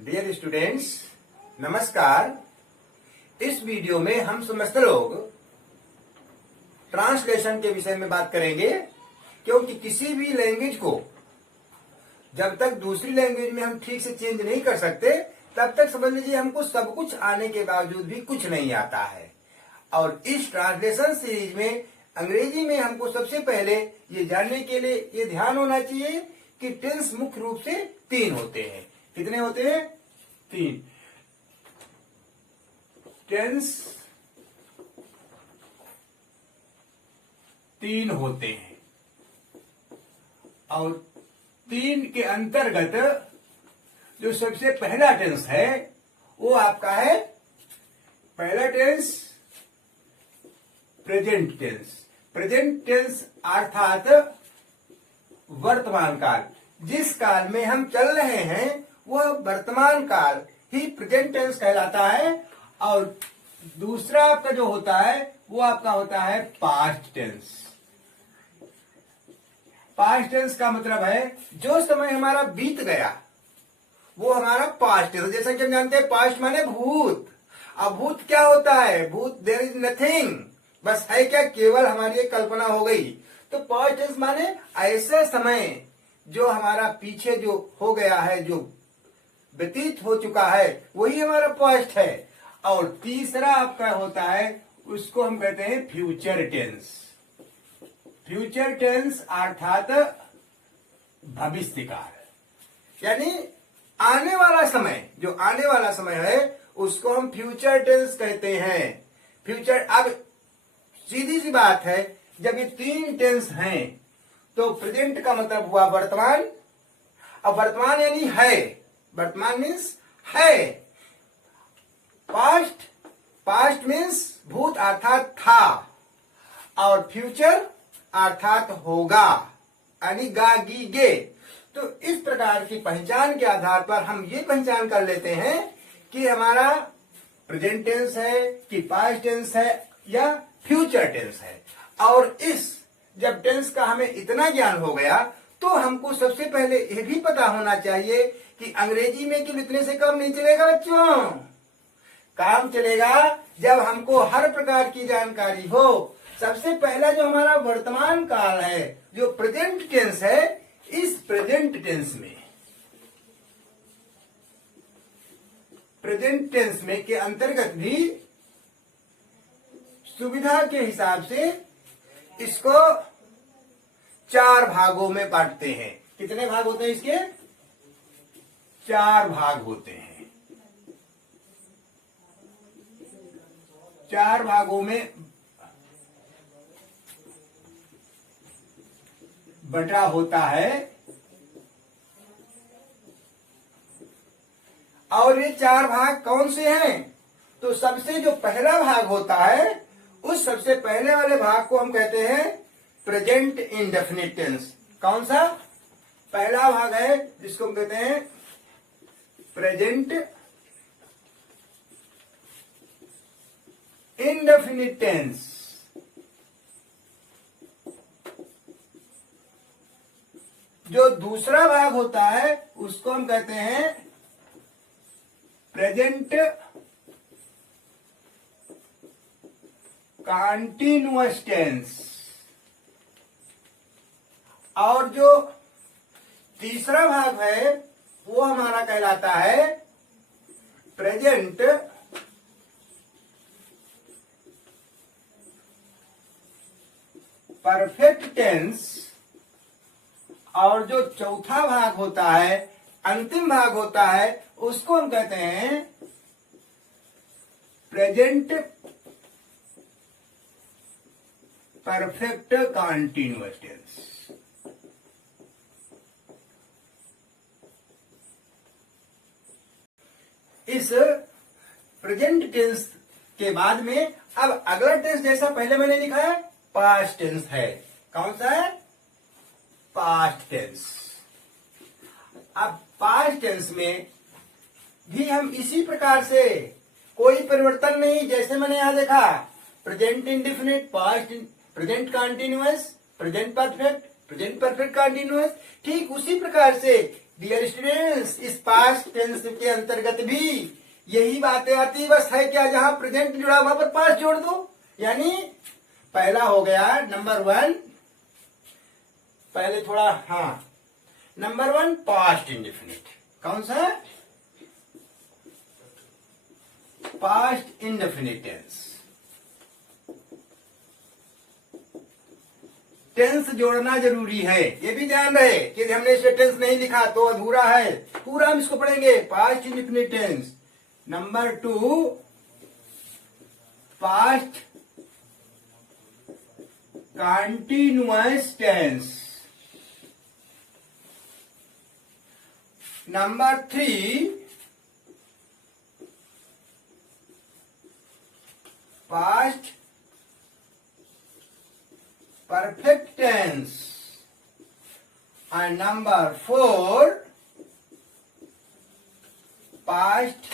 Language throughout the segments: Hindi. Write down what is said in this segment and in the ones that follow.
डियर स्टूडेंट्स, नमस्कार। इस वीडियो में हम समस्त लोग ट्रांसलेशन के विषय में बात करेंगे, क्योंकि किसी भी लैंग्वेज को जब तक दूसरी लैंग्वेज में हम ठीक से चेंज नहीं कर सकते तब तक समझ लीजिए हमको सब कुछ आने के बावजूद भी कुछ नहीं आता है। और इस ट्रांसलेशन सीरीज में अंग्रेजी में हमको सबसे पहले ये जानने के लिए ये ध्यान होना चाहिए कि टेंस मुख्य रूप से 3 होते हैं। कितने होते हैं? 3 टेंस 3 होते हैं। और 3 के अंतर्गत जो सबसे पहला टेंस है वो आपका है पहला tense present tense. Present tense अर्थात वर्तमान काल। जिस काल में हम चल रहे हैं वह वर्तमान काल ही प्रेजेंट टेंस कहलाता है। और दूसरा आपका जो होता है वो आपका होता है पास्ट टेंस। पास्ट टेंस का मतलब है जो समय हमारा बीत गया वो हमारा पास्ट टेंस। जैसा कि हम जानते हैं पास्ट माने भूत। अब भूत क्या होता है? भूत देयर इज नथिंग, बस है क्या, केवल हमारी एक कल्पना हो गई। तो पास्ट टेंस माने ऐसा समय जो हमारा पीछे जो हो गया है, जो व्यतीत हो चुका है, वही हमारा पास्ट है। और तीसरा आपका होता है उसको हम कहते हैं फ्यूचर टेंस। फ्यूचर टेंस अर्थात भविष्य काल, यानी आने वाला समय, जो आने वाला समय है उसको हम फ्यूचर टेंस कहते हैं। फ्यूचर, अब सीधी सी बात है, जब ये 3 टेंस हैं तो प्रेजेंट का मतलब हुआ वर्तमान। अब वर्तमान यानी है, वर्तमान मीन्स है। पास्ट, पास्ट मीन्स भूत अर्थात था। और फ्यूचर अर्थात होगा, यानी गा गी गे। तो इस प्रकार की पहचान के आधार पर हम ये पहचान कर लेते हैं कि हमारा प्रेजेंट टेंस है कि पास्ट टेंस है या फ्यूचर टेंस है। और इस जब टेंस का हमें इतना ज्ञान हो गया तो हमको सबसे पहले यह भी पता होना चाहिए कि अंग्रेजी में केवल इतने से काम नहीं चलेगा बच्चों। काम चलेगा जब हमको हर प्रकार की जानकारी हो। सबसे पहला जो हमारा वर्तमान काल है, जो प्रेजेंट टेंस है, इस प्रेजेंट टेंस में के अंतर्गत भी सुविधा के हिसाब से इसको 4 भागों में बांटते हैं। कितने भाग होते हैं इसके? 4 भाग होते हैं। 4 भागों में बटा होता है। और ये 4 भाग कौन से हैं? तो सबसे जो पहला भाग होता है उस सबसे पहले वाले भाग को हम कहते हैं प्रेजेंट इंडेफिनिट टेंस। कौन सा पहला भाग है जिसको हम कहते हैं प्रेजेंट इंडेफिनिट टेंस। जो दूसरा भाग होता है उसको हम कहते हैं प्रेजेंट कंटीन्यूअस टेंस। और जो तीसरा भाग है वो हमारा कहलाता है प्रेजेंट परफेक्ट टेंस। और जो चौथा भाग होता है, अंतिम भाग होता है, उसको हम कहते हैं प्रेजेंट परफेक्ट कंटीन्यूअस टेंस। इस प्रेजेंट टेंस के बाद में अब अगला टेंस जैसा पहले मैंने लिखा है पास्ट टेंस है। कौन सा है? Past tense. अब पास्ट टेंस में भी हम इसी प्रकार से, कोई परिवर्तन नहीं, जैसे मैंने यहां देखा present indefinite, past, present continuous, present perfect, present perfect continuous. ठीक उसी प्रकार से डियर स्टूडेंट्स, इस पास्ट टेंस के अंतर्गत भी यही बातें आती, बस है क्या, जहां प्रेजेंट जुड़ा वहां पर पास्ट जोड़ दो। यानी पहला हो गया नंबर 1, पहले थोड़ा, हाँ, नंबर 1 पास्ट इंडेफिनिट। कौन सा? Past indefinite tense. टेंस जोड़ना जरूरी है, ये भी ध्यान रहे कि हमने इसमें टेंस नहीं लिखा तो अधूरा है, पूरा हम इसको पढ़ेंगे। Past indefinite tense. Number 2 past continuous tense. Number 3 past perfect tense, and number 4 past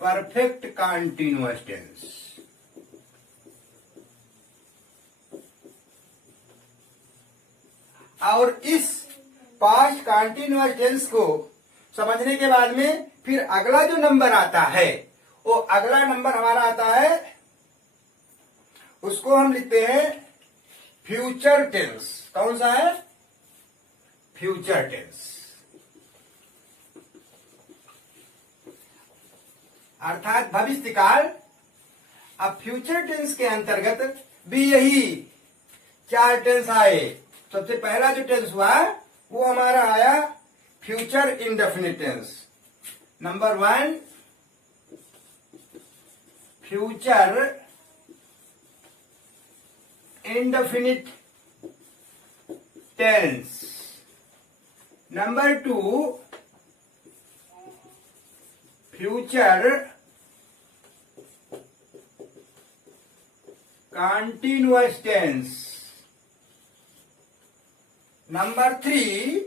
perfect continuous tense। और इस पास्ट कंटिन्यूअस टेंस को समझने के बाद में फिर अगला जो नंबर आता है, वो अगला नंबर हमारा आता है, उसको हम लिखते हैं फ्यूचर टेंस। कौन सा है? Future tense. अर्थात भविष्य काल। अब फ्यूचर टेंस के अंतर्गत भी यही 4 टेंस आए। सबसे पहला जो टेंस हुआ वो हमारा आया future indefinite tense. Number 1 future indefinite tense। Number 2 future continuous tense। Number 3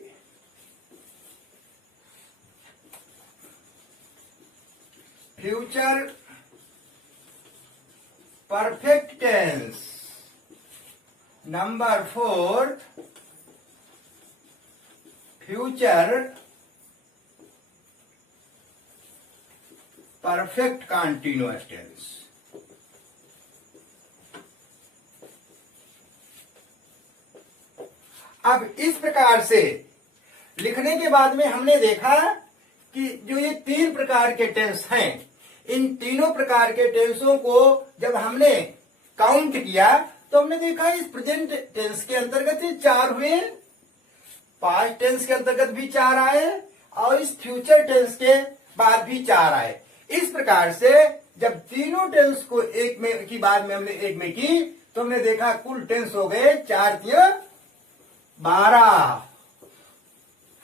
future perfect tense। Number 4 future perfect continuous tense। अब इस प्रकार से लिखने के बाद में हमने देखा कि जो ये 3 प्रकार के टेंस हैं, इन तीनों प्रकार के टेंसों को जब हमने काउंट किया तो हमने देखा इस प्रेजेंट टेंस के अंतर्गत 4 हुए, पास्ट टेंस के अंतर्गत भी 4 आए और इस फ्यूचर टेंस के बाद भी 4 आए। इस प्रकार से जब तीनों टेंस को एक में की बाद में हमने एक में की तो हमने देखा कुल टेंस हो गए 4 × 12,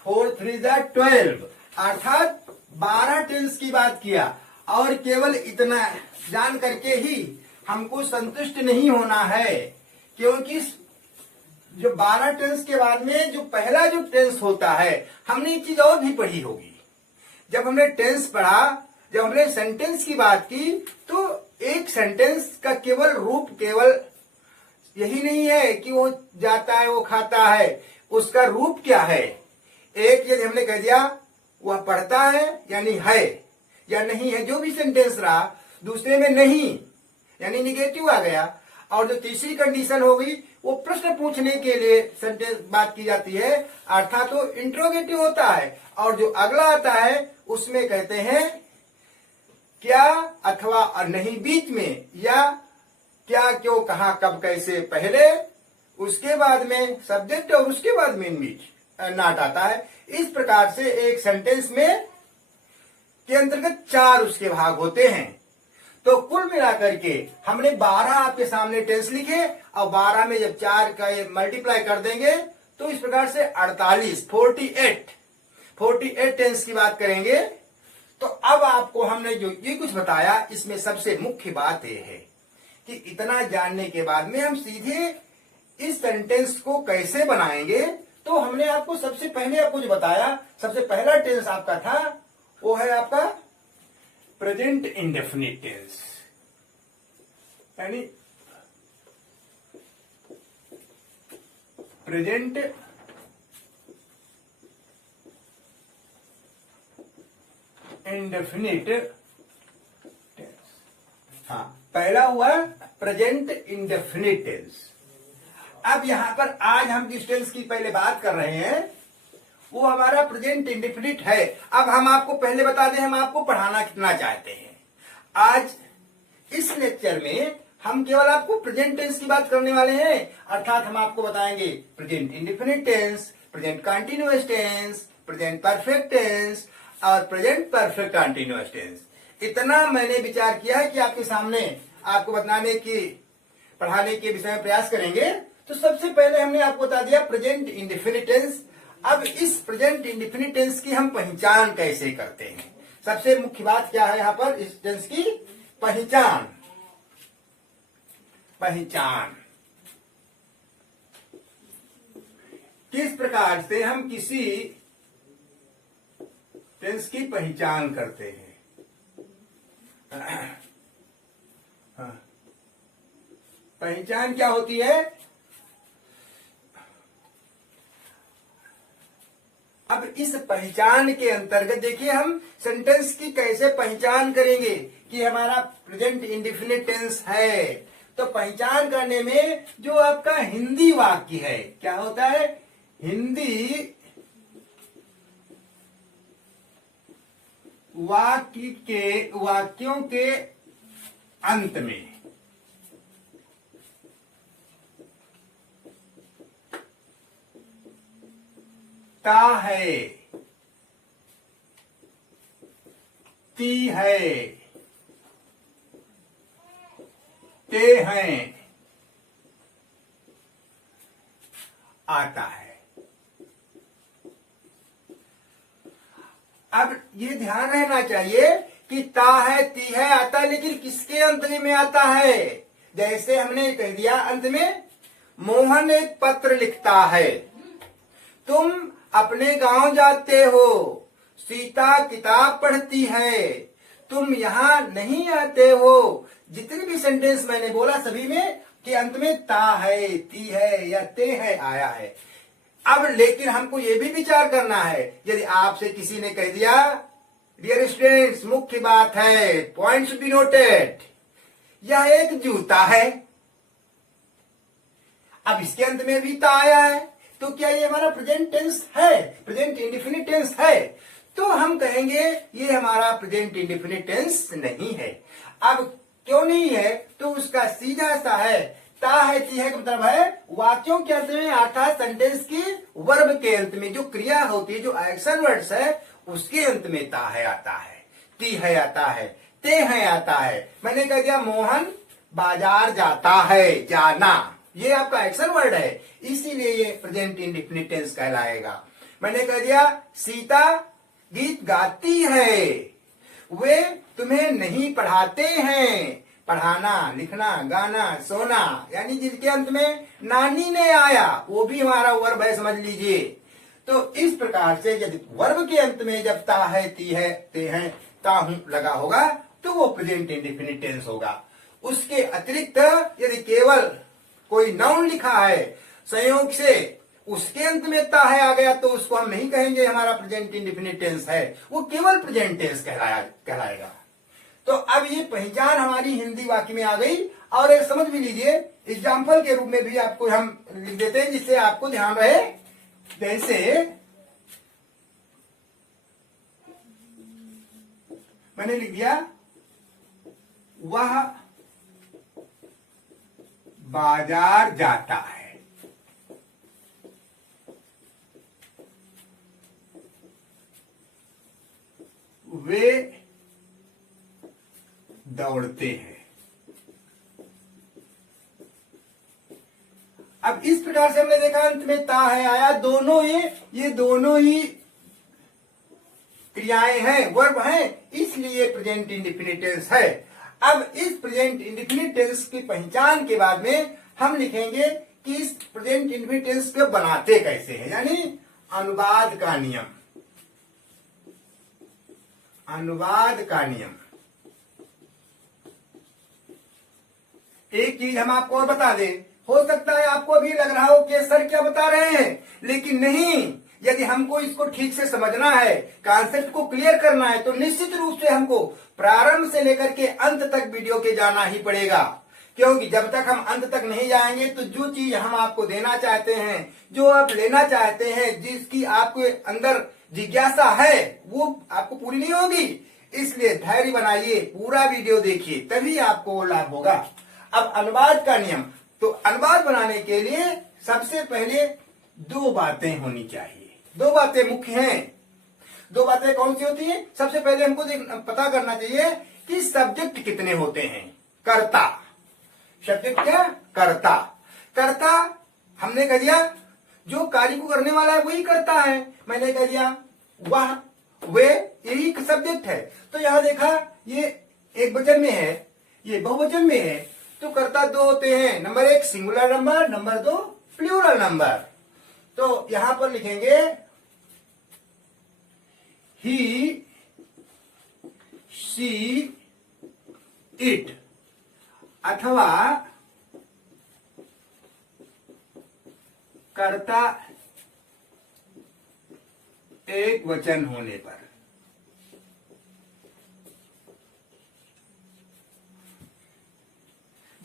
4 × 3 = 12, अर्थात 12 टेंस की बात किया। और केवल इतना जान करके ही हमको संतुष्ट नहीं होना है, क्योंकि जो 12 टेंस के बाद में जो पहला जो टेंस होता है, हमने एक चीज और भी पढ़ी होगी। जब हमने टेंस पढ़ा, जब हमने सेंटेंस की बात की, तो एक सेंटेंस का केवल रूप केवल यही नहीं है कि वो जाता है, वो खाता है, उसका रूप क्या है। एक यदि हमने कह दिया वह पढ़ता है यानी है या नहीं है, जो भी सेंटेंस रहा, दूसरे में नहीं यानी निगेटिव आ गया, और जो तीसरी कंडीशन होगी वो प्रश्न पूछने के लिए सेंटेंस बात की जाती है, अर्थात तो इंट्रोगेटिव होता है। और जो अगला आता है उसमें कहते हैं क्या अथवा नहीं बीच में, या क्या क्यों कहा कब कैसे पहले, उसके बाद में सब्जेक्ट और उसके बाद में इन बीच नॉट आता है। इस प्रकार से एक सेंटेंस में के अंतर्गत 4 उसके भाग होते हैं। तो कुल मिलाकर के हमने 12 आपके सामने टेंस लिखे, और 12 में जब 4 का मल्टीप्लाई कर देंगे तो इस प्रकार से 48 टेंस की बात करेंगे। तो अब आपको हमने जो ये कुछ बताया, इसमें सबसे मुख्य बात यह है कि इतना जानने के बाद में हम सीधे इस सेंटेंस को कैसे बनाएंगे। तो हमने आपको सबसे पहले आपको जो बताया, सबसे पहला टेंस आपका था वो है आपका प्रेजेंट इंडेफिनिट टेंस, यानी प्रेजेंट इंडेफिनिट टेंस। हाँ, पहला हुआ प्रेजेंट इंडेफिनिट टेंस। अब यहां पर आज हम जिस टेंस की पहले बात कर रहे हैं वो हमारा प्रेजेंट इंडेफिनिट है। अब हम आपको पहले बता दें हम आपको पढ़ाना कितना चाहते हैं। आज इस लेक्चर में हम केवल आपको प्रेजेंट टेंस की बात करने वाले हैं, अर्थात हम आपको बताएंगे present indefinite tense, present continuous tense, present perfect tense और प्रेजेंट परफेक्ट कंटीन्यूअस टेंस। इतना मैंने विचार किया है कि आपके सामने आपको बताने की पढ़ाने के विषय में प्रयास करेंगे। तो सबसे पहले हमने आपको बता दिया प्रेजेंट इंडेफिनिट टेंस। अब इस प्रेजेंट इंडेफिनिट टेंस की हम पहचान कैसे करते हैं? सबसे मुख्य बात क्या है यहाँ पर इस टेंस की? पहचान। किस प्रकार से हम किसी टेंस की पहचान करते हैं? पहचान क्या होती है? अब इस पहचान के अंतर्गत देखिए हम सेंटेंस की कैसे पहचान करेंगे कि हमारा प्रेजेंट इंडेफिनिट टेंस है। तो पहचान करने में जो आपका हिंदी वाक्य है क्या होता है? हिंदी वाक्यों के अंत में ता है, ती है, ते हैं आता है। अब ये ध्यान रहना चाहिए कि ता है, ती है, आता है, लेकिन किसके अंत में आता है? जैसे हमने कह दिया अंत में, मोहन एक पत्र लिखता है, तुम अपने गांव जाते हो, सीता किताब पढ़ती है, तुम यहां नहीं आते हो। जितने भी सेंटेंस मैंने बोला सभी में के अंत में ता है, ती है या ते है आया है। अब लेकिन हमको ये भी विचार करना है, यदि आपसे किसी ने कह दिया डियर स्टूडेंट्स मुख्य बात है, पॉइंट्स बी नोटेड, यह एक जूता है, अब इसके अंत में भी ता आया है, तो क्या ये हमारा प्रेजेंट टेंस है? प्रेजेंट इंडेफिनिट टेंस है? तो हम कहेंगे ये हमारा प्रेजेंट इंडेफिनिट टेंस नहीं है। अब क्यों नहीं है? तो उसका सीधा सा है, ता है, ती है का मतलब है वाक्यों के अंत में, अर्थात सेंटेंस की वर्ब के अंत में जो क्रिया होती है, जो एक्शन वर्ड्स है, उसके अंत में ता है आता है, ती है आता है, ते है आता है। मैंने कह दिया मोहन बाजार जाता है, जाना, ये आपका एक्शन वर्ड है, इसीलिए ये प्रेजेंट इंडेफिनिट टेंस कहलाएगा। मैंने कह दिया सीता गीत गाती है, वे तुम्हें नहीं पढ़ाते हैं, पढ़ाना, लिखना, गाना, सोना, यानी जिसके अंत में नानी ने आया वो भी हमारा वर्ब है, समझ लीजिए। तो इस प्रकार से यदि वर्ब के अंत में जब ता है, ती है, ते हैं, ता हूं लगा होगा तो वो प्रेजेंट इंडेफिनिट टेंस होगा। उसके अतिरिक्त यदि केवल कोई नाउन लिखा है संयोग से उसके अंत में ता है आ गया तो उसको हम नहीं कहेंगे हमारा प्रेजेंट इंडेफिनिट टेंस है, वो केवल प्रेजेंट टेंस कहलाएगा। तो अब ये पहचान हमारी हिंदी वाक्य में आ गई। और एक समझ भी लीजिए, एग्जाम्पल के रूप में भी आपको हम लिख देते हैं जिससे आपको ध्यान रहे। जैसे मैंने लिख दिया वह बाजार जाता है, वे दौड़ते हैं। अब इस प्रकार से हमने देखा अंत में ता है आया, दोनों ये दोनों ही क्रियाएं हैं, वर्ब हैं, इसलिए प्रेजेंट इंडेफिनिट टेंस है। अब इस प्रेजेंट इंडेफिनिट टेंस की पहचान के बाद में हम लिखेंगे कि इस प्रेजेंट इंडेफिनिट टेंस को बनाते कैसे हैं, यानी अनुवाद का नियम। अनुवाद का नियम। एक चीज हम आपको और बता दें, हो सकता है आपको अभी लग रहा हो कि सर क्या बता रहे हैं, लेकिन नहीं, यदि हमको इसको ठीक से समझना है, कॉन्सेप्ट को क्लियर करना है, तो निश्चित रूप से हमको प्रारंभ से लेकर के अंत तक वीडियो के जाना ही पड़ेगा। क्योंकि जब तक हम अंत तक नहीं जाएंगे तो जो चीज हम आपको देना चाहते हैं, जो आप लेना चाहते हैं, जिसकी आपके अंदर जिज्ञासा है, वो आपको पूरी नहीं होगी। इसलिए धैर्य बनाइए, पूरा वीडियो देखिए, तभी आपको लाभ होगा। अब अनुवाद का नियम, तो अनुवाद बनाने के लिए सबसे पहले दो बातें होनी चाहिए। दो बातें मुख्य हैं। दो बातें कौन सी होती हैं? सबसे पहले हमको पता करना चाहिए कि सब्जेक्ट कितने होते हैं। कर्ता, सब्जेक्ट क्या? कर्ता। कर्ता हमने कह दिया जो कार्य को करने वाला है वही करता है। मैंने कह दिया वह, वे, यही सब्जेक्ट है। तो यहां देखा, ये एक वचन में है, ये बहुवचन में है, तो कर्ता दो होते हैं। नंबर एक सिंगुलर नंबर, नंबर दो प्लूरल नंबर। तो यहां पर लिखेंगे ही, शी, इट, अथवा कर्ता एक वचन होने पर।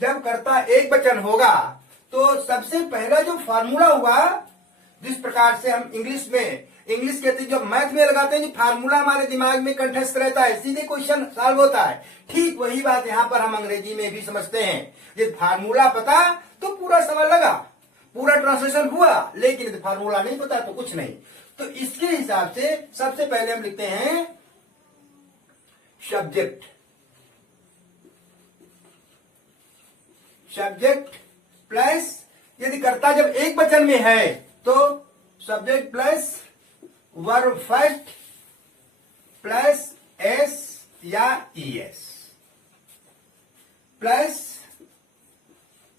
जब कर्ता एक वचन होगा तो सबसे पहला जो फार्मूला हुआ, जिस प्रकार से हम इंग्लिश कहते हैं, जो मैथ में लगाते हैं, फार्मूला हमारे दिमाग में कंठस्थ रहता है, सीधे क्वेश्चन सॉल्व होता है। ठीक वही बात यहां पर हम अंग्रेजी में भी समझते हैं। यदि फार्मूला पता तो पूरा सवाल लगा, पूरा ट्रांसलेशन हुआ, लेकिन यदि फार्मूला नहीं पता तो कुछ नहीं। तो इसके हिसाब से सबसे पहले हम लिखते हैं सब्जेक्ट। सब्जेक्ट प्लस, यदि कर्ता जब एक वचन में है तो subject plus verb first plus S या ईएस प्लस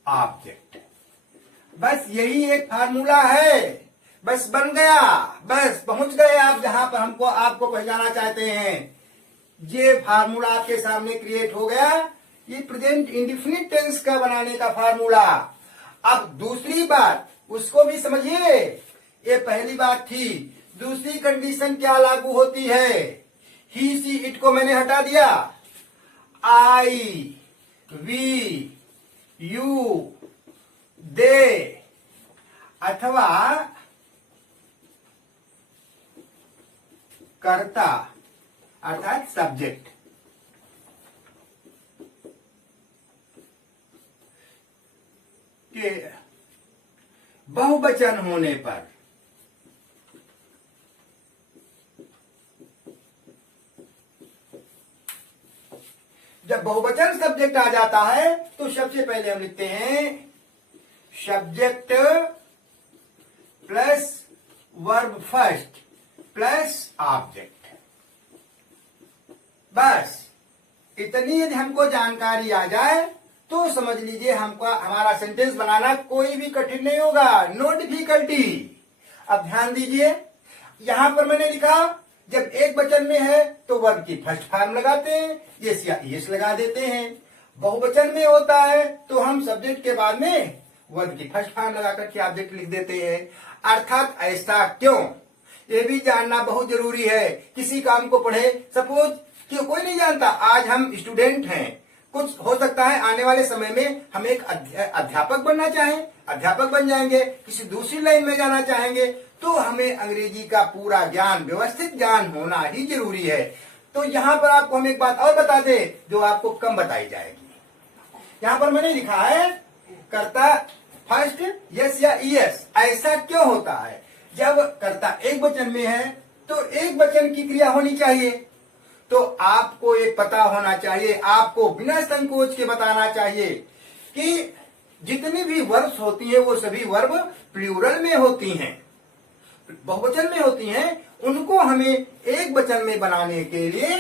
ऑब्जेक्ट। बस यही एक फार्मूला है। बस बन गया, बस पहुंच गए आप जहां पर हमको आपको पहुंचाना चाहते हैं। ये फार्मूला आपके सामने क्रिएट हो गया। ये प्रेजेंट इंडिफिनिट टेंस का बनाने का फार्मूला। अब दूसरी बात उसको भी समझिए। ये पहली बात थी, दूसरी कंडीशन क्या लागू होती है? ही, सी, इट को मैंने हटा दिया। आई, वी, यू, दे, अथवा कर्ता अर्थात सब्जेक्ट। के बहुवचन होने पर जब बहुवचन सब्जेक्ट आ जाता है तो सबसे पहले हम लिखते हैं subject plus verb first plus object. बस इतनी यदि हमको जानकारी आ जाए तो समझ लीजिए हमको हमारा सेंटेंस बनाना कोई भी कठिन नहीं होगा। No difficulty. अब ध्यान दीजिए, यहां पर मैंने लिखा जब एक वचन में है तो वर्ब की फर्स्ट फॉर्म लगाते हैं, यस या यस लगा देते हैं। बहुवचन में होता है तो हम सब्जेक्ट के बाद में वर्ब की फर्स्ट फॉर्म लगा करके ऑब्जेक्ट लिख देते हैं। अर्थात ऐसा क्यों, ये भी जानना बहुत जरूरी है। किसी काम को पढ़े, सपोज कि कोई नहीं जानता, आज हम स्टूडेंट हैं, कुछ हो सकता है आने वाले समय में हम एक अध्यापक बनना चाहें, अध्यापक बन जाएंगे। किसी दूसरी लाइन में जाना चाहेंगे तो हमें अंग्रेजी का पूरा ज्ञान, व्यवस्थित ज्ञान होना ही जरूरी है। तो यहाँ पर आपको हम एक बात और बता दें जो आपको कम बताई जाएगी। यहाँ पर मैंने लिखा है कर्ता फर्स्ट यस या ईएस। ऐसा क्यों होता है? जब कर्ता एक वचन में है तो एक वचन की क्रिया होनी चाहिए। तो आपको ये पता होना चाहिए, आपको बिना संकोच के बताना चाहिए कि जितनी भी वर्ब्स होती है वो सभी वर्ब प्लूरल में होती हैं, बहुवचन में होती हैं। उनको हमें एक वचन में बनाने के लिए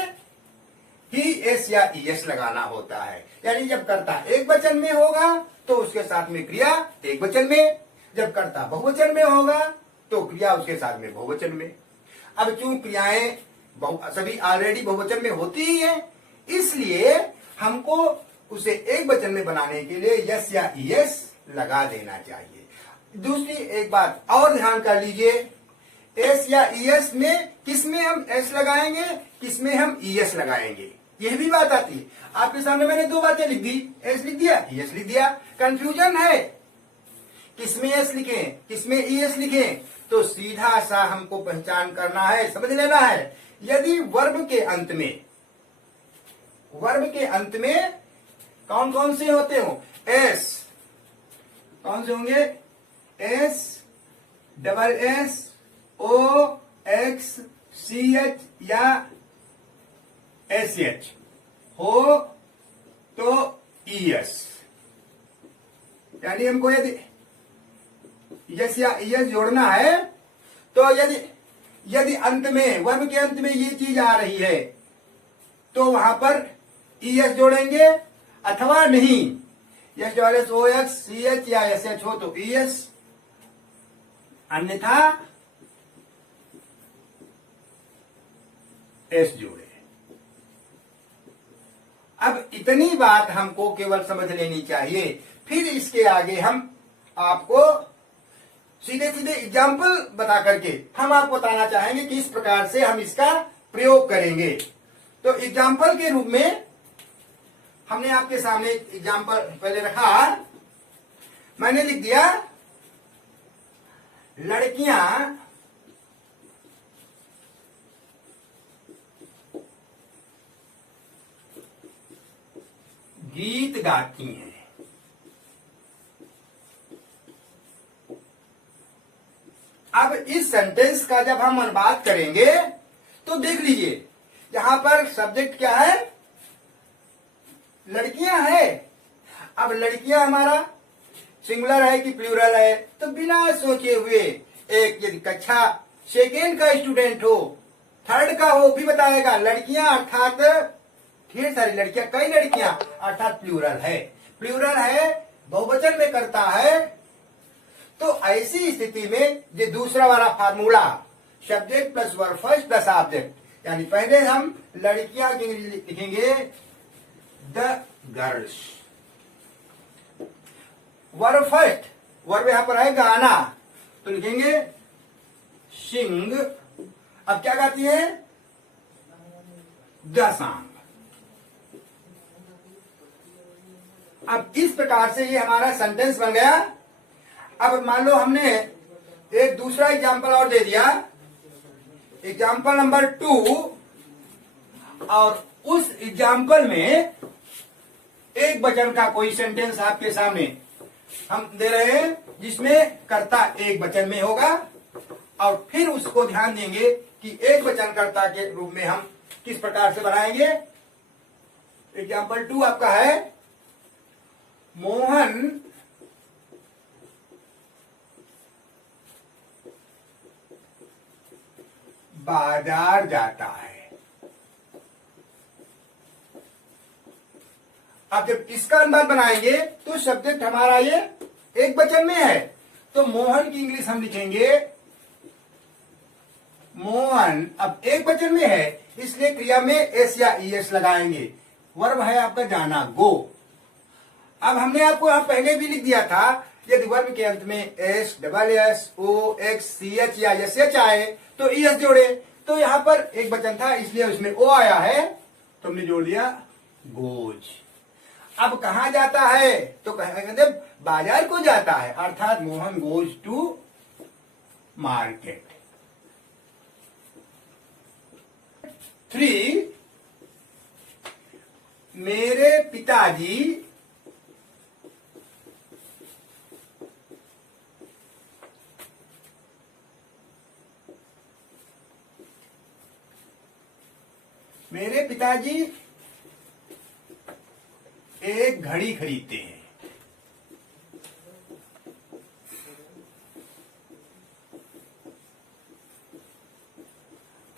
ही एस या ईएस लगाना होता है। यानी जब कर्ता एक वचन में होगा तो उसके साथ में क्रिया एक वचन में, जब कर्ता बहुवचन में होगा तो क्रिया उसके साथ में बहुवचन में। अब चूंकि क्रियाएं सभी ऑलरेडी बहुवचन में होती ही है, इसलिए हमको उसे एक वचन में बनाने के लिए यस या ईएस लगा देना चाहिए। दूसरी एक बात और ध्यान कर लीजिए, एस या ईएस में किसमें हम एस लगाएंगे, किसमें हम ईएस लगाएंगे, यह भी बात आती है। आपके सामने मैंने दो बातें लिख दी, एस लिख दिया, ईएस लिख दिया, कंफ्यूजन है किसमें एस लिखें किसमें ईएस लिखें। तो सीधा सा हमको पहचान करना है, समझ लेना है। यदि वर्ब के अंत में कौन कौन से होते हो, एस कौन से होंगे, S, double S, O, x, C H या एस एच हो तो ईएस, यानी हमको यदि यस या ईएस जोड़ना है तो यदि अंत में, वर्ब के अंत में ये चीज आ रही है तो वहां पर ईएस जोड़ेंगे, अथवा नहीं, yes double S, O x, C H या एस एच हो तो ईएस, अन्यथा एस जोड़े। अब इतनी बात हमको केवल समझ लेनी चाहिए, फिर इसके आगे हम आपको सीधे सीधे एग्जाम्पल बता करके हम आपको बताना चाहेंगे कि इस प्रकार से हम इसका प्रयोग करेंगे। तो एग्जाम्पल के रूप में हमने आपके सामने एग्जाम्पल पहले रखा, मैंने लिख दिया लड़कियां गीत गाती हैं। अब इस सेंटेंस का जब हम अनुवाद करेंगे तो देख लीजिए, यहां पर सब्जेक्ट क्या है, लड़कियां है। अब लड़कियां हमारा सिंगुलर है कि प्लूरल है, तो बिना सोचे हुए एक यदि कक्षा सेकेंड का स्टूडेंट हो, थर्ड का हो, भी बताएगा लड़कियां अर्थात ढेर सारी लड़कियां, कई लड़कियां अर्थात प्लूरल है। प्लूरल है, बहुवचन में करता है। तो ऐसी स्थिति में ये दूसरा वाला formula, subject plus verb first plus object, यानी पहले हम लड़कियां के लिए लिखेंगे the girls, verb first, verb यहां पर है गाना, तो लिखेंगे सिंग। अब क्या गाती है, द सॉन्ग। अब इस प्रकार से ये हमारा सेंटेंस बन गया। अब मान लो हमने एक दूसरा एग्जाम्पल और दे दिया, एग्जाम्पल नंबर 2, और उस एग्जाम्पल में एक वचन का कोई सेंटेंस आपके सामने हम दे रहे हैं जिसमें कर्ता एक वचन में होगा, और फिर उसको ध्यान देंगे कि एक वचन कर्ता के रूप में हम किस प्रकार से बनाएंगे। एग्जाम्पल 2 आपका है, मोहन बाजार जाता है। अब जब इसका अनुवाद बनाएंगे तो सब्जेक्ट हमारा ये एक वचन में है, तो मोहन की इंग्लिश हम लिखेंगे मोहन। अब एक वचन में है इसलिए क्रिया में एस या ईएस लगाएंगे। वर्ब है आपका जाना, गो। अब हमने आपको यहां पहले भी लिख दिया था, यदि वर्ब के अंत में S, double S, O, x, C H या एस एच आए तो ईएस जोड़े। तो यहां पर एक वचन था इसलिए उसमें ओ आया है, तो हमने जोड़ दिया गोज। अब कहां जाता है, तो कहेंगे बाजार को जाता है, अर्थात मोहन गोज टू मार्केट। 3, मेरे पिताजी एक घड़ी खरीदते हैं।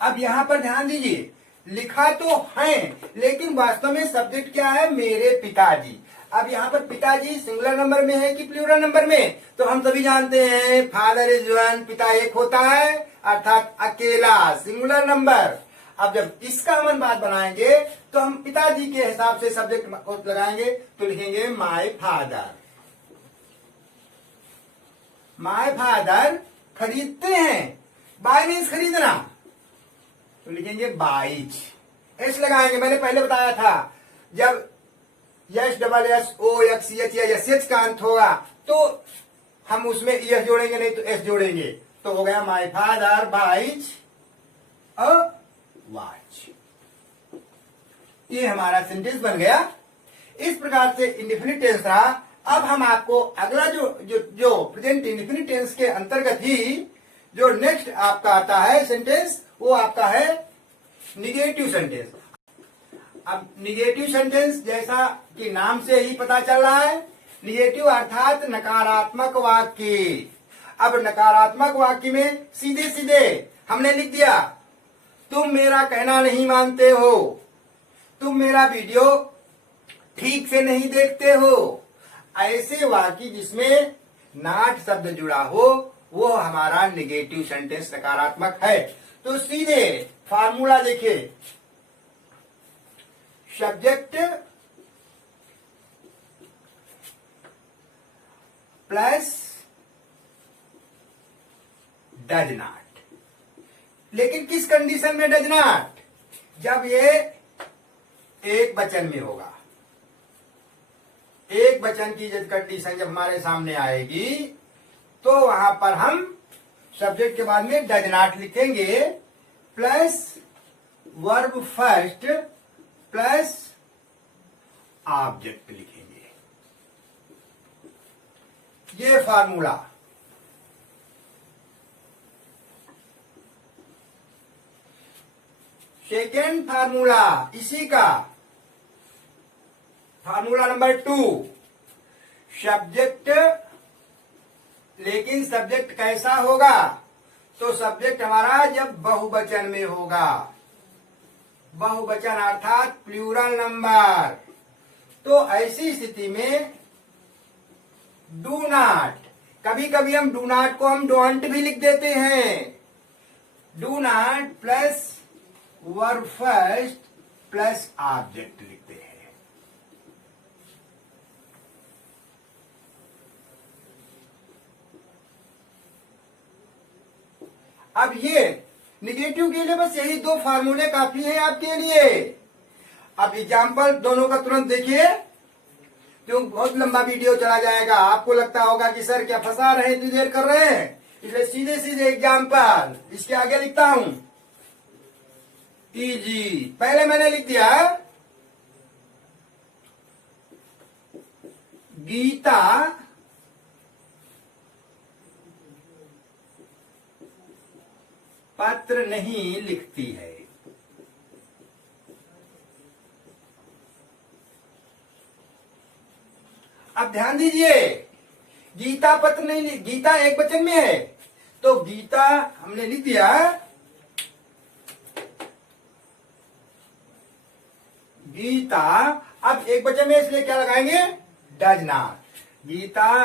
अब यहां पर ध्यान दीजिए, लिखा तो है लेकिन वास्तव में सब्जेक्ट क्या है, मेरे पिताजी। अब यहाँ पर पिताजी सिंगुलर नंबर में है कि प्लूरल नंबर में, तो हम सभी जानते हैं फादर इज वन, पिता एक होता है, अर्थात अकेला, सिंगुलर नंबर। अब जब इसका हम अनुवाद बनाएंगे तो हम पिताजी के हिसाब से सब्जेक्ट लगाएंगे, तो लिखेंगे माय फादर। माय फादर खरीदते हैं। बाय मीन्स खरीदना, तो लिखेंगे बाइज। एस लगाएंगे, मैंने पहले बताया था जब S double S O X H या एस एच का अंत होगा तो हम उसमें एस जोड़ेंगे, नहीं तो एस जोड़ेंगे। तो हो गया my father buys a watch. ये हमारा सेंटेंस बन गया। इस प्रकार से इंडेफिनिट टेंस रहा। अब हम आपको अगला जो प्रेजेंट इंडेफिनिट टेंस के अंतर्गत ही जो नेक्स्ट आपका आता है सेंटेंस, वो आपका है निगेटिव सेंटेंस। अब निगेटिव सेंटेंस जैसा कि नाम से ही पता चल रहा है, निगेटिव अर्थात नकारात्मक वाक्य। अब नकारात्मक वाक्य में सीधे सीधे हमने लिख दिया तुम मेरा कहना नहीं मानते हो, तुम मेरा वीडियो ठीक से नहीं देखते हो। ऐसे वाक्य जिसमें नॉट शब्द जुड़ा हो वो हमारा निगेटिव सेंटेंस नकारात्मक है। तो सीधे फार्मूला देखिए, सब्जेक्ट प्लस डज नॉट। लेकिन किस कंडीशन में डज नॉट? जब ये एक वचन में होगा। एक वचन की जब कंडीशन जब हमारे सामने आएगी तो वहां पर हम सब्जेक्ट के बाद में डज नॉट लिखेंगे plus verb first plus object लिखेंगे। ये फार्मूला सेकेंड फार्मूला इसी का फार्मूला नंबर 2, सब्जेक्ट। लेकिन सब्जेक्ट कैसा होगा? तो सब्जेक्ट हमारा जब बहुवचन में होगा, बहुवचन अर्थात प्लूरल नंबर। तो ऐसी स्थिति में डू नॉट, कभी कभी हम डू नॉट को हम डोंट भी लिख देते हैं। Do not plus verb first plus object लिखते हैं। अब ये निगेटिव के लिए बस यही 2 फार्मूले काफी है आपके लिए। अब एग्जाम्पल दोनों का तुरंत देखिए, क्यों बहुत लंबा वीडियो चला जाएगा। आपको लगता होगा कि सर क्या फंसा रहे हैं, इतनी देर कर रहे हैं, इसलिए सीधे सीधे एग्जाम्पल इसके आगे लिखता हूं। इजी पहले मैंने लिख दिया गीता पत्र नहीं लिखती है। अब ध्यान दीजिए, गीता पत्र नहीं, गीता एक वचन में है तो गीता हमने लिख दिया गीता। अब एक वचन में इसलिए क्या लगाएंगे? Does not. Geeta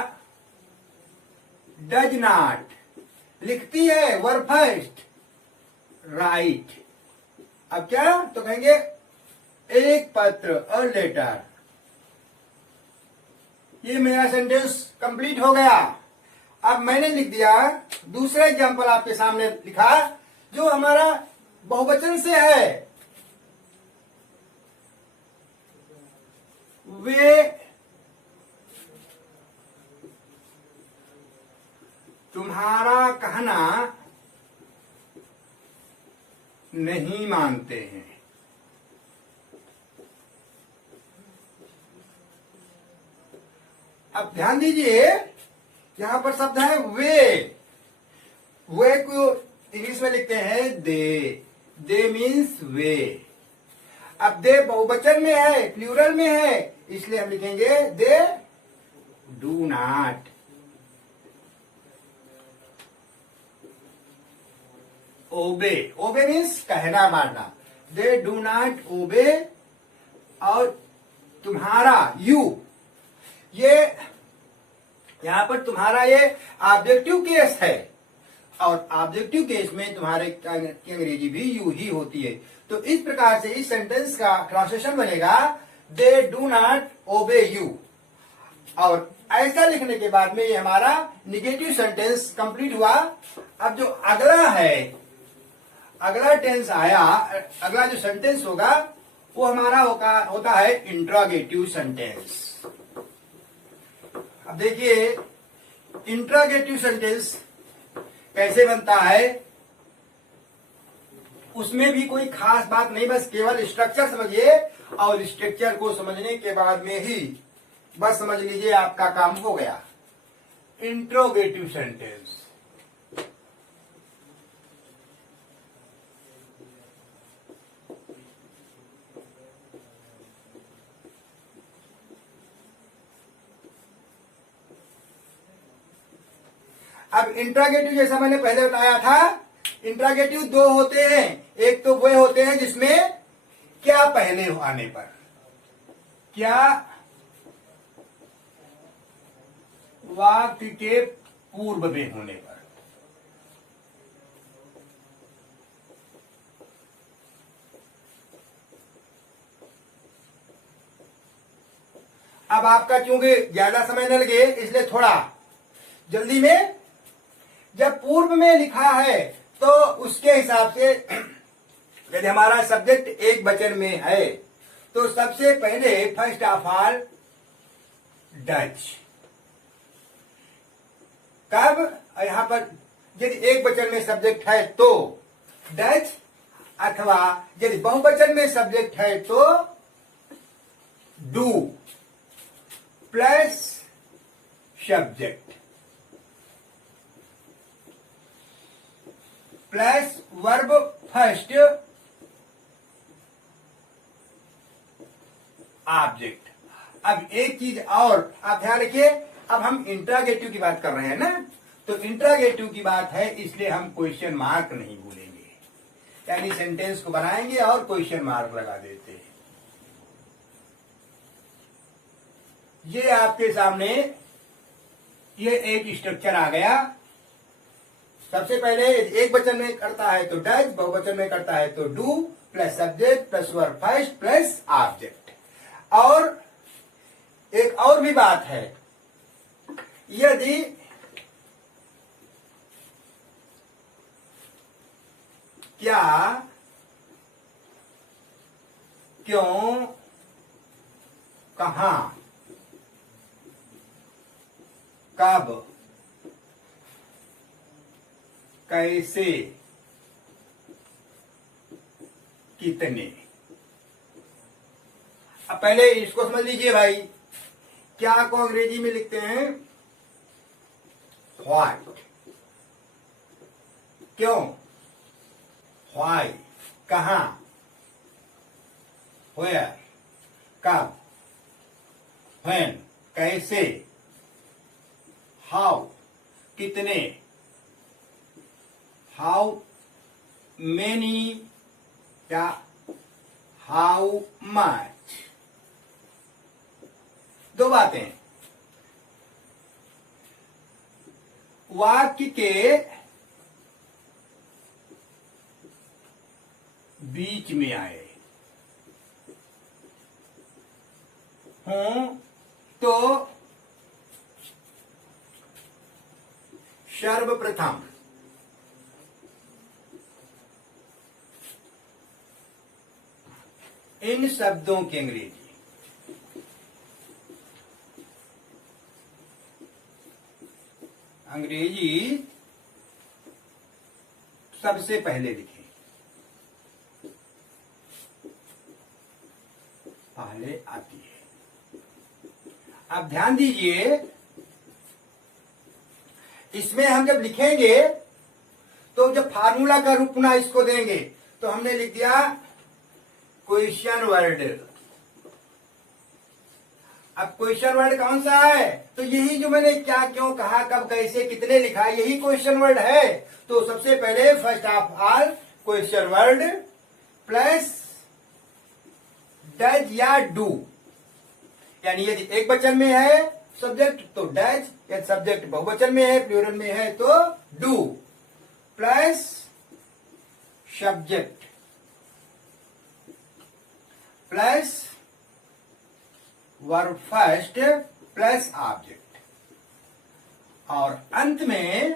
does not लिखती है, वर्ब फर्स्ट राइट। अब क्या तो कहेंगे एक पत्र, अ लेटर। ये मेरा सेंटेंस कंप्लीट हो गया। अब मैंने लिख दिया दूसरा एग्जांपल आपके सामने लिखा जो हमारा बहुवचन से है। वे तुम्हारा कहना नहीं मानते हैं। अब ध्यान दीजिए, यहां पर शब्द है वे। वे को इंग्लिश में लिखते हैं दे मीन्स वे। अब दे बहुवचन में है, प्लूरल में है, इसलिए हम लिखेंगे दे डू नॉट। ओबे, ओबे मीन्स कहना मानना। They do not obey. और तुम्हारा यू, ये यहां पर तुम्हारा ये ऑब्जेक्टिव केस है और ऑब्जेक्टिव केस में तुम्हारे की अंग्रेजी भी यू ही होती है। तो इस प्रकार से इस सेंटेंस का ट्रांसलेशन बनेगा they do not obey you. और ऐसा लिखने के बाद में ये हमारा निगेटिव सेंटेंस कंप्लीट हुआ। अब जो अगला है, अगला टेंस आया, अगला जो सेंटेंस होगा वो हमारा होता है इंट्रोगेटिव सेंटेंस। अब देखिए इंट्रोगेटिव सेंटेंस कैसे बनता है, उसमें भी कोई खास बात नहीं, बस केवल स्ट्रक्चर समझिए और स्ट्रक्चर को समझने के बाद में ही बस समझ लीजिए आपका काम हो गया। इंट्रोगेटिव सेंटेंस, अब इंट्रोगेटिव जैसा मैंने पहले बताया था, इंट्रोगेटिव दो होते हैं। एक तो वे होते हैं जिसमें क्या पहले आने पर, क्या वाक्य के पूर्व में होने पर। अब आपका चूंकि ज्यादा समय न लगे इसलिए थोड़ा जल्दी में, जब पूर्व में लिखा है तो उसके हिसाब से यदि हमारा सब्जेक्ट एक वचन में है तो सबसे पहले फर्स्ट ऑफ ऑल डच। कब? यहां पर यदि एक वचन में सब्जेक्ट है तो डच, अथवा यदि बहुवचन में सब्जेक्ट है तो do plus subject plus verb first object. अब एक चीज और आप ध्यान रखिए, अब हम इंट्रोगेटिव की बात कर रहे हैं ना, तो इंट्रोगेटिव की बात है इसलिए हम क्वेश्चन मार्क नहीं भूलेंगे, यानी सेंटेंस को बनाएंगे और क्वेश्चन मार्क लगा देते हैं। ये आपके सामने ये एक स्ट्रक्चर आ गया। सबसे पहले एक वचन में करता है तो डज, बहुवचन में करता है तो do plus subject plus verb first plus object. और एक और भी बात है, यदि क्या, क्यों, कहां, कब, कैसे, कितने। अब पहले इसको समझ लीजिए भाई, क्या को अंग्रेजी में लिखते हैं व्हाट, क्यों, व्हाई, कहां, वेयर, कब, व्हेन, कैसे, हाउ, कितने, हाउ मेनी या हाउ मच। दो बातें, वाक्य के बीच में आए हों तो सर्वप्रथम इन शब्दों की अंग्रेजी सबसे पहले लिखें, पहले आती है। अब ध्यान दीजिए, इसमें हम जब लिखेंगे तो जब फार्मूला का रूप पुनः इसको देंगे तो हमने लिख दिया क्वेश्चन वर्ड। अब क्वेश्चन वर्ड कौन सा है? तो यही जो मैंने क्या, क्यों, कहा, कब, कैसे, कितने लिखा है, यही क्वेश्चन वर्ड है। तो सबसे पहले first of all question word plus does या डू, यानी यदि एक वचन में है सब्जेक्ट तो डज, यदि सब्जेक्ट बहुवचन में है, प्लूरल में है तो do plus subject plus verb first plus object, और अंत में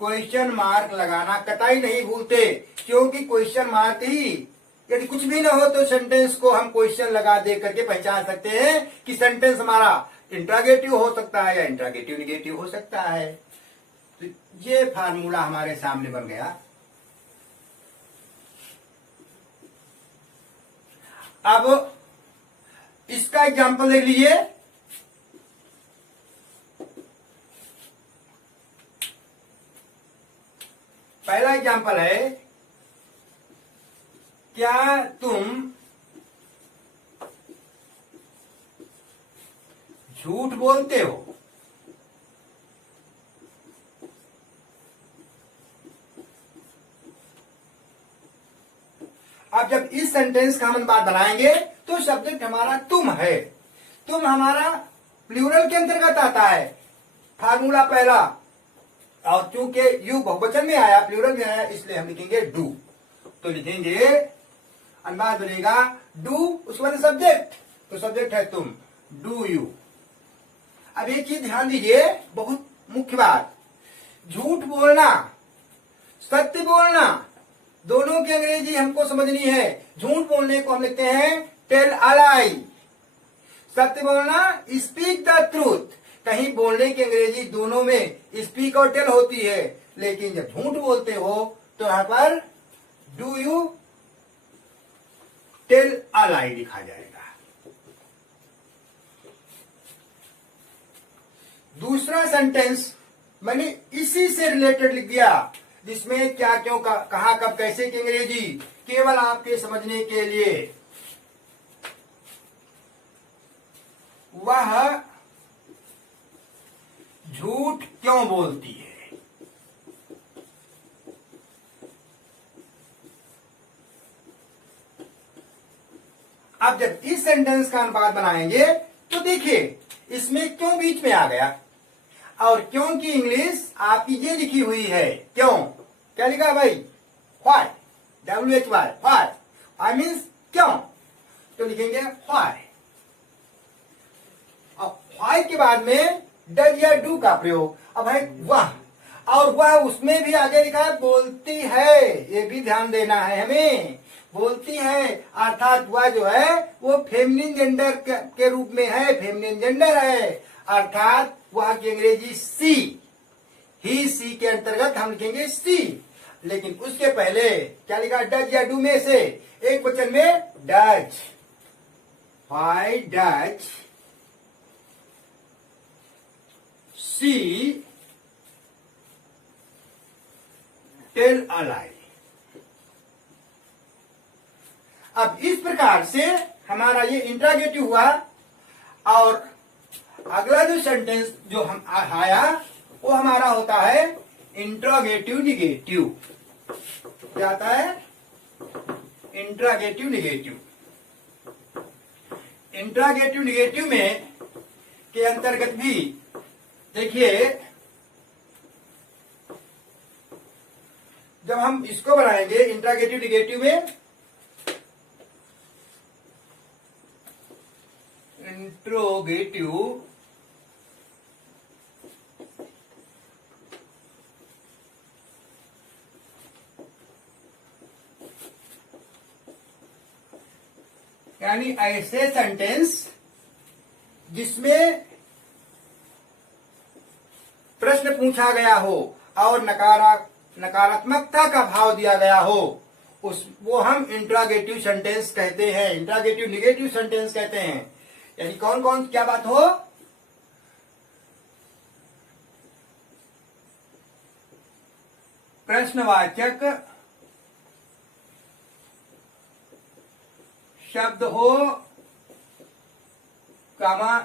क्वेश्चन मार्क लगाना कतई नहीं भूलते, क्योंकि क्वेश्चन मार्क ही, यदि कुछ भी ना हो तो सेंटेंस को हम क्वेश्चन लगा दे करके पहचान सकते हैं कि सेंटेंस हमारा इंट्रोगेटिव हो सकता है या इंट्रोगेटिव निगेटिव हो सकता है। तो ये फार्मूला हमारे सामने बन गया। अब इसका एग्जाम्पल देख लीजिए। पहला एग्जाम्पल है, क्या तुम झूठ बोलते हो? अब जब इस सेंटेंस का हम बात बनाएंगे तो सब्जेक्ट हमारा तुम है। तुम हमारा प्लूरल के अंतर्गत आता है, फार्मूला पहला, और चूंकि यू बहुवचन में आया, प्लूरल में आया, इसलिए हम लिखेंगे डू। तो लिखेंगे, अनुवाद बनेगा डू, उसके बाद सब्जेक्ट, तो सब्जेक्ट है तुम, डू यू। अब एक चीज ध्यान दीजिए, बहुत मुख्य बात, झूठ बोलना, सत्य बोलना, दोनों की अंग्रेजी हमको समझनी है। झूठ बोलने को हम लिखते हैं टेल अ लाई, सत्य बोलना स्पीक द ट्रूथ। कहीं बोलने की अंग्रेजी दोनों में स्पीक और टेल होती है, लेकिन जब झूठ बोलते हो तो यहां पर डू यू टेल अ लाई लिखा जाएगा। दूसरा सेंटेंस मैंने इसी से रिलेटेड लिख दिया, जिसमें क्या क्यों कहा कब कैसे की अंग्रेजी केवल आपके समझने के लिए। वह झूठ क्यों बोलती है? अब जब इस सेंटेंस का अनुवाद बनाएंगे तो देखिए इसमें क्यों बीच में आ गया, और क्यों की इंग्लिश आपकी ये लिखी हुई है। क्यों क्या लिखा है भाई? Why, WHY, why, I means क्यों, तो लिखेंगे व्हाई। अब व्हाई के बाद में डज या डू का प्रयोग। अब है वह, और वह उसमें भी आगे लिखा है बोलती है, ये भी ध्यान देना है हमें, बोलती है, अर्थात वह जो है वो फेमिनिन जेंडर के रूप में है, फेमिनिन जेंडर है, अर्थात वह की अंग्रेजी सी, ही सी के अंतर्गत हम लिखेंगे सी। लेकिन उसके पहले क्या लिखा? डज या डू में से एक वचन में does, why does she tell a lie. अब इस प्रकार से हमारा ये इंट्रोगेटिव हुआ, और अगला जो सेंटेंस जो हम आया वो हमारा होता है इंट्रोगेटिव निगेटिव। क्या आता है? Interrogative negative. इंट्रोगेटिव निगेटिव में के अंतर्गत भी देखिए, जब हम इसको बनाएंगे इंट्रोगेटिव निगेटिव में, इंट्रोगेटिव यानी ऐसे सेंटेंस जिसमें प्रश्न पूछा गया हो और नकारात्मकता का भाव दिया गया हो, वो हम इंट्रोगेटिव सेंटेंस कहते हैं, इंट्रोगेटिव निगेटिव सेंटेंस कहते हैं। यानी कौन कौन क्या बात हो? प्रश्नवाचक शब्द हो, कामा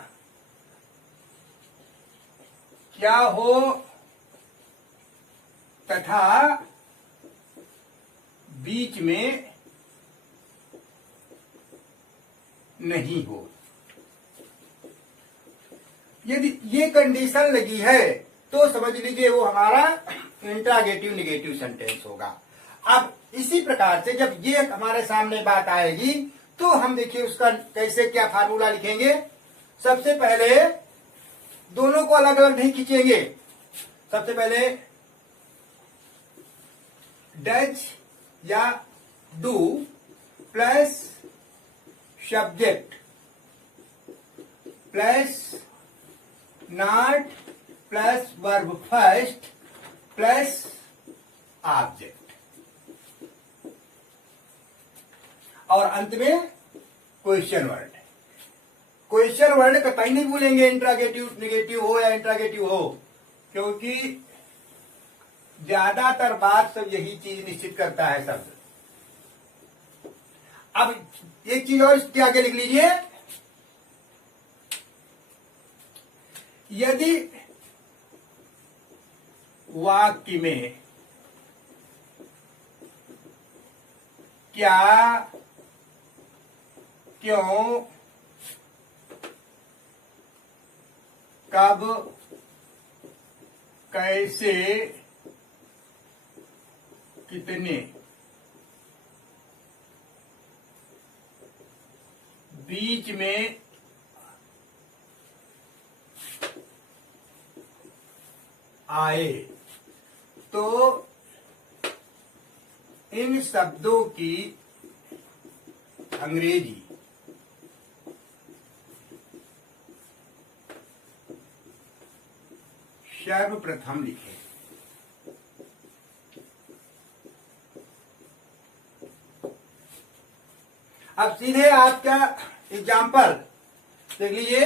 क्या हो, तथा बीच में नहीं हो। यदि ये कंडीशन लगी है तो समझ लीजिए वो हमारा इंट्रोगेटिव निगेटिव सेंटेंस होगा। अब इसी प्रकार से जब ये हमारे सामने बात आएगी तो हम देखिए उसका कैसे क्या फार्मूला लिखेंगे। सबसे पहले दोनों को अलग अलग नहीं खींचेंगे। सबसे पहले डज या do plus subject plus not plus verb first plus object, और अंत में क्वेश्चन वर्ड। क्वेश्चन वर्ड कतई नहीं भूलेंगे, इंट्रागेटिव नेगेटिव हो या इंट्रागेटिव हो, क्योंकि ज्यादातर बात सब यही चीज निश्चित करता है शब्द। अब एक चीज और इसके आगे लिख लीजिए, यदि वाक्य में क्या, क्यों, कब, कैसे, कितने, बीच में आए, तो इन शब्दों की अंग्रेजी सर्वप्रथम लिखें। अब सीधे आपका एग्जाम्पल देख लीजिए।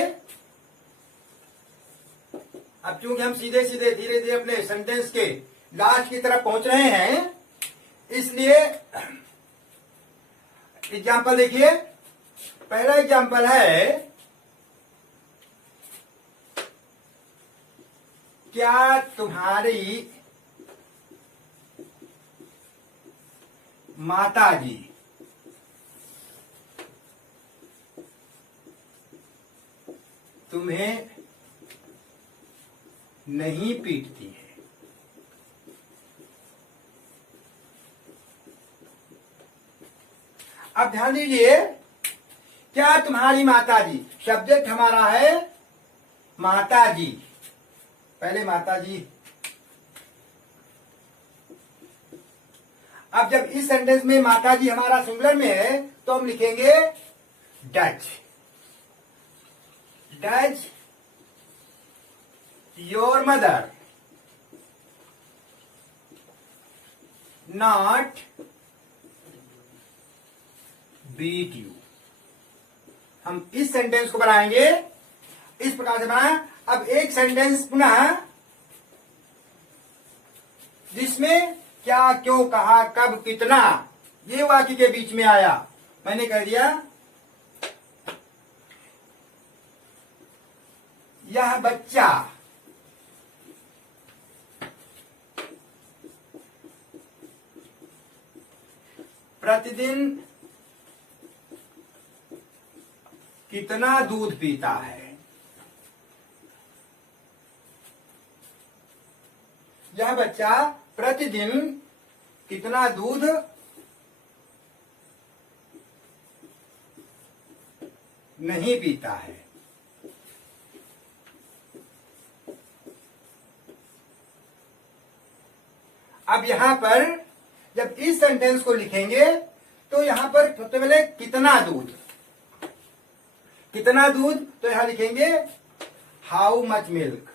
अब चूंकि हम सीधे सीधे धीरे धीरे अपने सेंटेंस के लास्ट की तरफ पहुंच रहे हैं, इसलिए एग्जाम्पल देखिए। पहला एग्जाम्पल है, क्या तुम्हारी माताजी तुम्हें नहीं पीटती है? अब ध्यान दीजिए, क्या तुम्हारी माताजी, सब्जेक्ट हमारा है माताजी, पहले माताजी। अब जब इस सेंटेंस में माताजी हमारा सिंगुलर में है तो हम लिखेंगे does. Does your mother not beat you. हम इस सेंटेंस को बनाएंगे, इस प्रकार से बनाएं। अब एक सेंटेंस पुनः जिसमें क्या, क्यों, कहा, कब, कितना, ये वाक्य के बीच में आया। मैंने कह दिया यह बच्चा प्रतिदिन कितना दूध पीता है। यह बच्चा प्रतिदिन कितना दूध नहीं पीता है। अब यहां पर जब इस सेंटेंस को लिखेंगे तो यहां पर सबसे पहले कितना दूध, कितना दूध, तो यहां लिखेंगे हाउ मच मिल्क।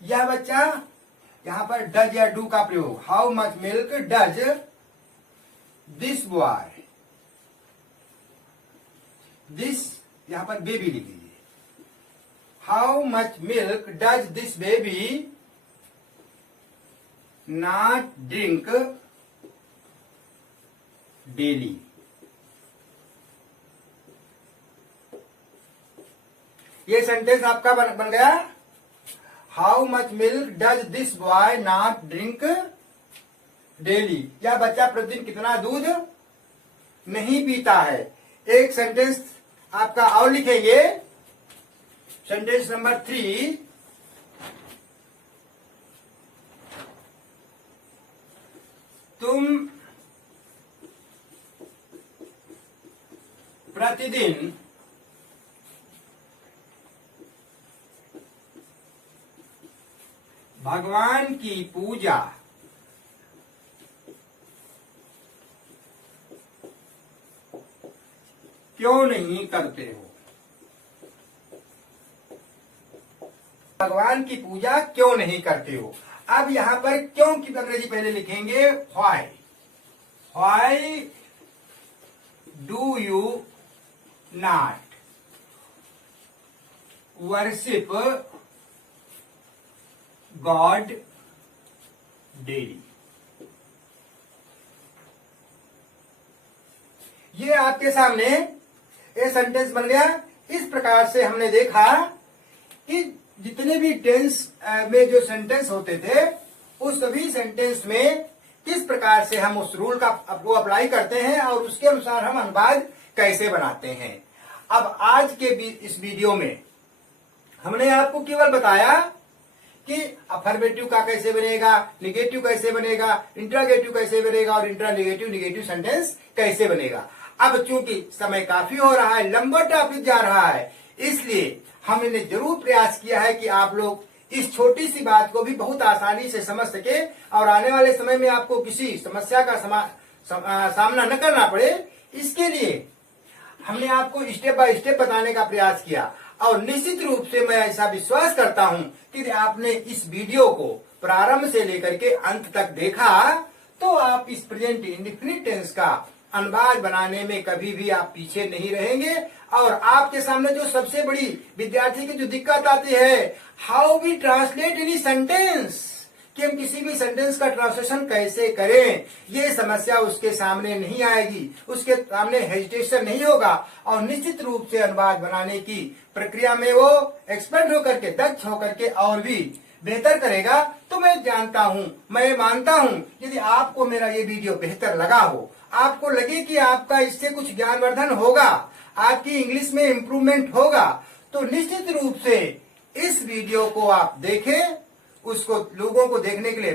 यह बच्चा, यहां पर डज या डू का प्रयोग, how much milk does this boy, this यहां पर बेबी लिख लीजिए। How much milk does this baby not drink daily. ये सेंटेंस आपका बन गया, how much milk does this boy not drink daily. यह बच्चा प्रतिदिन कितना दूध नहीं पीता है। एक सेंटेंस आपका और लिखेंगे, सेंटेंस नंबर 3, तुम प्रतिदिन भगवान की पूजा क्यों नहीं करते हो? भगवान की पूजा क्यों नहीं करते हो? अब यहां पर क्यों की अंग्रेजी पहले लिखेंगे why. Why do you not worship God daily. ये आपके सामने ये सेंटेंस बन गया। इस प्रकार से हमने देखा कि जितने भी टेंस में जो सेंटेंस होते थे उस सभी सेंटेंस में किस प्रकार से हम उस रूल का को अप्लाई करते हैं और उसके अनुसार हम अनुवाद कैसे बनाते हैं। अब आज के इस वीडियो में हमने आपको केवल बताया कि अफर्मेटिव का कैसे बनेगा, निगेटिव कैसे बनेगा, इंट्रागेटिव कैसे बनेगा और इंट्रानेगेटिव निगेटिव सेंटेंस कैसे बनेगा। अब चूंकि समय काफी हो रहा है, लंबा टॉपिक जा रहा है, इसलिए हमने जरूर प्रयास किया है कि आप लोग इस छोटी सी बात को भी बहुत आसानी से समझ सके और आने वाले समय में आपको किसी समस्या का सामना न करना पड़े। इसके लिए हमने आपको स्टेप बाय स्टेप बताने का प्रयास किया और निश्चित रूप से मैं ऐसा विश्वास करता हूं कि आपने इस वीडियो को प्रारंभ से लेकर के अंत तक देखा तो आप इस प्रेजेंट इंडेफिनिट टेंस का अनुवाद बनाने में कभी भी आप पीछे नहीं रहेंगे। और आपके सामने जो सबसे बड़ी विद्यार्थी की जो दिक्कत आती है, how we translate any sentence, कि हम किसी भी सेंटेंस का ट्रांसलेशन कैसे करें, ये समस्या उसके सामने नहीं आएगी, उसके सामने हेजिटेशन नहीं होगा और निश्चित रूप से अनुवाद बनाने की प्रक्रिया में वो एक्सपर्ट होकर के, दक्ष होकर के और भी बेहतर करेगा। तो मैं जानता हूं, मैं मानता हूं यदि आपको मेरा ये वीडियो बेहतर लगा हो, आपको लगे कि आपका इससे कुछ ज्ञानवर्धन होगा, आपकी इंग्लिश में इम्प्रूवमेंट होगा, तो निश्चित रूप से इस वीडियो को आप देखें, उसको लोगों को देखने के लिए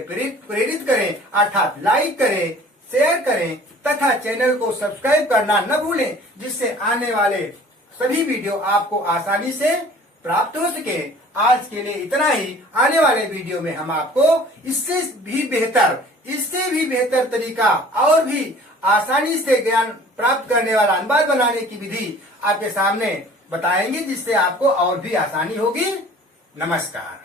प्रेरित करें, अर्थात लाइक करें, शेयर करें तथा चैनल को सब्सक्राइब करना न भूलें, जिससे आने वाले सभी वीडियो आपको आसानी से प्राप्त हो सके। आज के लिए इतना ही। आने वाले वीडियो में हम आपको इससे भी बेहतर तरीका और भी आसानी से ज्ञान प्राप्त करने वाला अनुवाद बनाने की विधि आपके सामने बताएंगे, जिससे आपको और भी आसानी होगी। नमस्कार।